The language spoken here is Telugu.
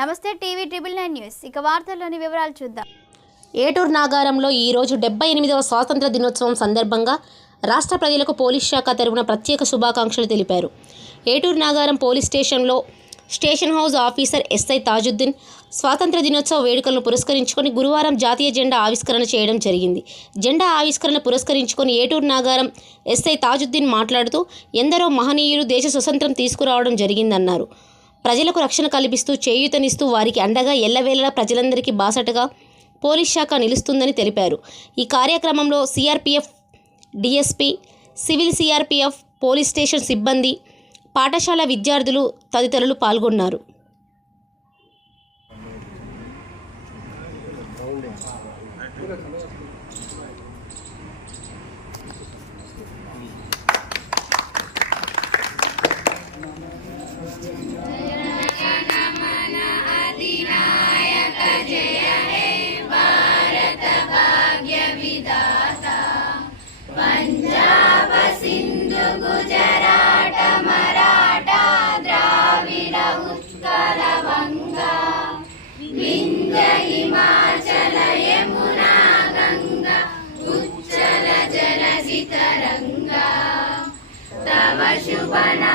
నమస్తే టీవీ ట్రిబుల్ నైన్ న్యూస్. ఇక వార్తల్లోని వివరాలు చూద్దాం. ఏటూరు నాగారంలో ఈరోజు డెబ్బై ఎనిమిదవ స్వాతంత్ర దినోత్సవం సందర్భంగా రాష్ట్ర ప్రజలకు పోలీస్ శాఖ తరఫున ప్రత్యేక శుభాకాంక్షలు తెలిపారు. ఏటూరు నాగారం పోలీస్ స్టేషన్లో station house officer SI Tajuddin స్వాతంత్ర దినోత్సవ వేడుకలను పురస్కరించుకొని గురువారం జాతీయ జెండా ఆవిష్కరణ చేయడం జరిగింది. జెండా ఆవిష్కరణ పురస్కరించుకొని ఏటూరు నాగారం ఎస్ఐ తాజుద్దీన్ మాట్లాడుతూ ఎందరో మహనీయులు దేశ స్వతంత్రం తీసుకురావడం జరిగిందన్నారు. ప్రజలకు రక్షణ కల్పిస్తూ చేయూతనిస్తూ వారికి అండగా ఎల్లవేళలా ప్రజలందరికీ బాసటగా పోలీస్ శాఖ నిలుస్తుందని తెలిపారు. ఈ కార్యక్రమంలో CRPF DSP civil CRPF police station సిబ్బంది పాఠశాల విద్యార్థులు తదితరులు పాల్గొన్నారు. గుజరాట మరాఠా ద్రావిడ ఉత్కల వంగ వింధ్య హిమాచల యమునా గంగ ఉచ్చల జలసితరంగ తవ శుభనా